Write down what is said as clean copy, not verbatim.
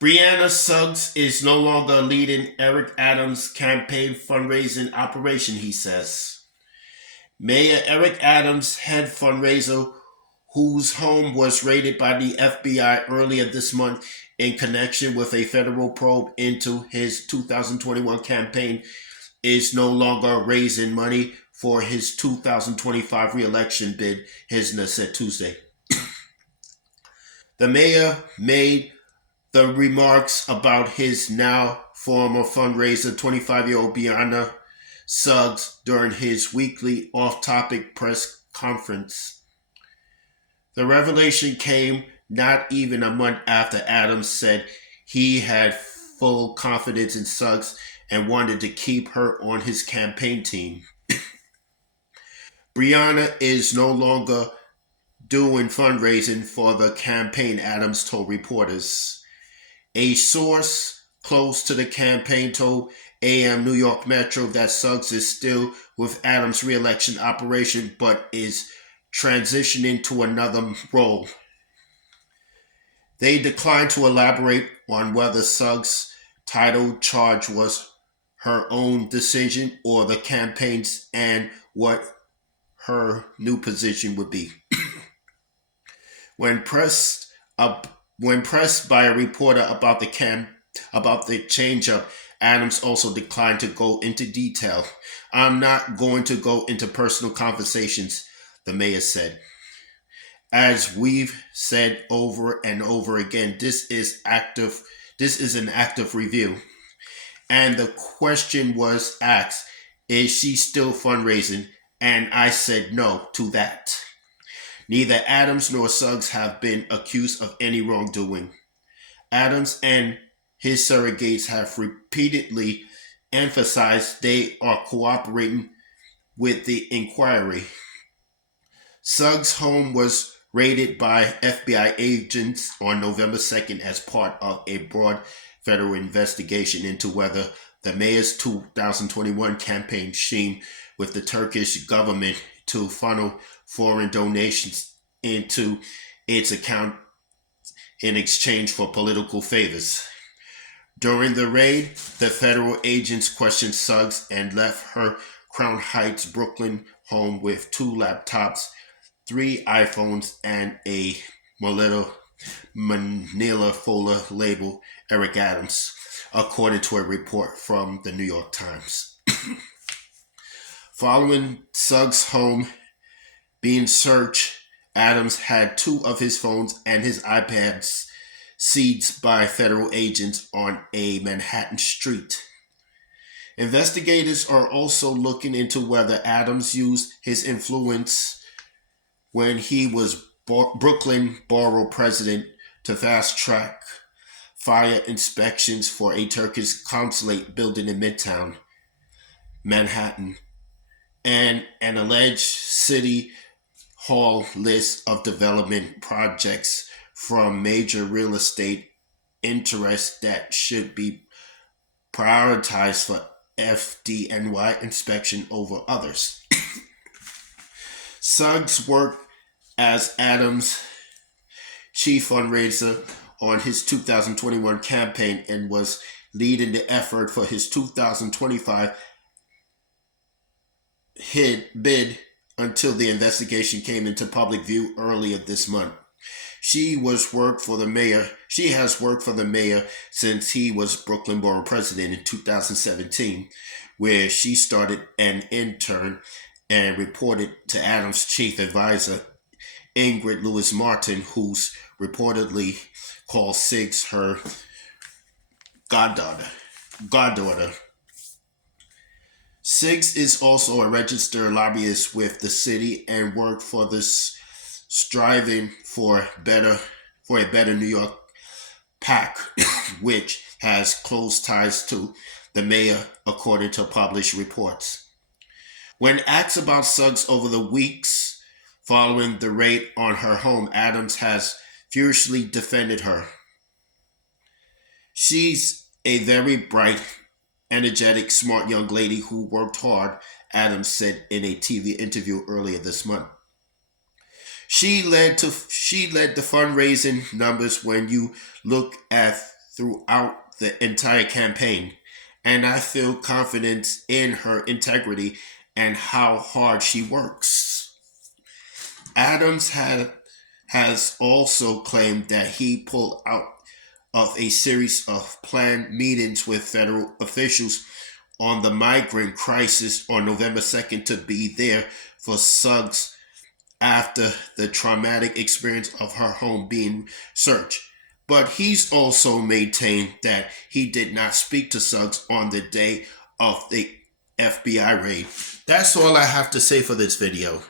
Brianna Suggs is no longer leading Eric Adams' campaign fundraising operation, he says. Mayor Eric Adams' head fundraiser, whose home was raided by the FBI earlier this month in connection with a federal probe into his 2021 campaign, is no longer raising money for his 2025 reelection bid, Hisner said Tuesday. The mayor made the remarks about his now former fundraiser, 25-year-old Brianna Suggs, during his weekly off topic press conference. The revelation came not even a month after Adams said he had full confidence in Suggs and wanted to keep her on his campaign team. Brianna is no longer doing fundraising for the campaign, Adams told reporters. A source close to the campaign told AM New York Metro that Suggs is still with Adams' reelection operation but is transitioning to another role. They declined to elaborate on whether Suggs' title charge was her own decision or the campaign's and what her new position would be. When pressed when pressed by a reporter about the change-up, Adams also declined to go into detail. I'm not going to go into personal conversations, the mayor said. As we've said over and over again, this is an active review. And the question was asked, is she still fundraising? And I said no to that. Neither Adams nor Suggs have been accused of any wrongdoing. Adams and his surrogates have repeatedly emphasized they are cooperating with the inquiry. Suggs' home was raided by FBI agents on November 2nd as part of a broad federal investigation into whether the mayor's 2021 campaign schemed with the Turkish government to funnel foreign donations into its account in exchange for political favors. During the raid, the federal agents questioned Suggs and left her Crown Heights, Brooklyn home with 2 laptops, 3 iPhones, and a Manila folder labeled Eric Adams, according to a report from the New York Times. Following Suggs' home being searched, Adams had 2 of his phones and his iPads seized by federal agents on a Manhattan street. Investigators are also looking into whether Adams used his influence when he was Brooklyn borough president to fast-track fire inspections for a Turkish consulate building in Midtown Manhattan and an alleged city hall list of development projects from major real estate interests that should be prioritized for FDNY inspection over others. Suggs worked as Adams' chief fundraiser on his 2021 campaign and was leading the effort for his 2025 bid until the investigation came into public view earlier this month. She has worked for the mayor since he was Brooklyn Borough President in 2017, where she started an intern and reported to Adams' chief advisor, Ingrid Lewis Martin, who's reportedly called Suggs her goddaughter. Suggs is also a registered lobbyist with the city and worked for this striving for a better New York PAC, which has close ties to the mayor, according to published reports. When asked about Suggs over the weeks following the raid on her home, Adams has furiously defended her. She's a very bright, energetic, smart young lady who worked hard, Adams said in a TV interview earlier this month. She led the fundraising numbers when you look at throughout the entire campaign, and I feel confident in her integrity and how hard she works. Adams has also claimed that he pulled out of a series of planned meetings with federal officials on the migrant crisis on November 2nd to be there for Suggs after the traumatic experience of her home being searched. But he's also maintained that he did not speak to Suggs on the day of the FBI raid. That's all I have to say for this video.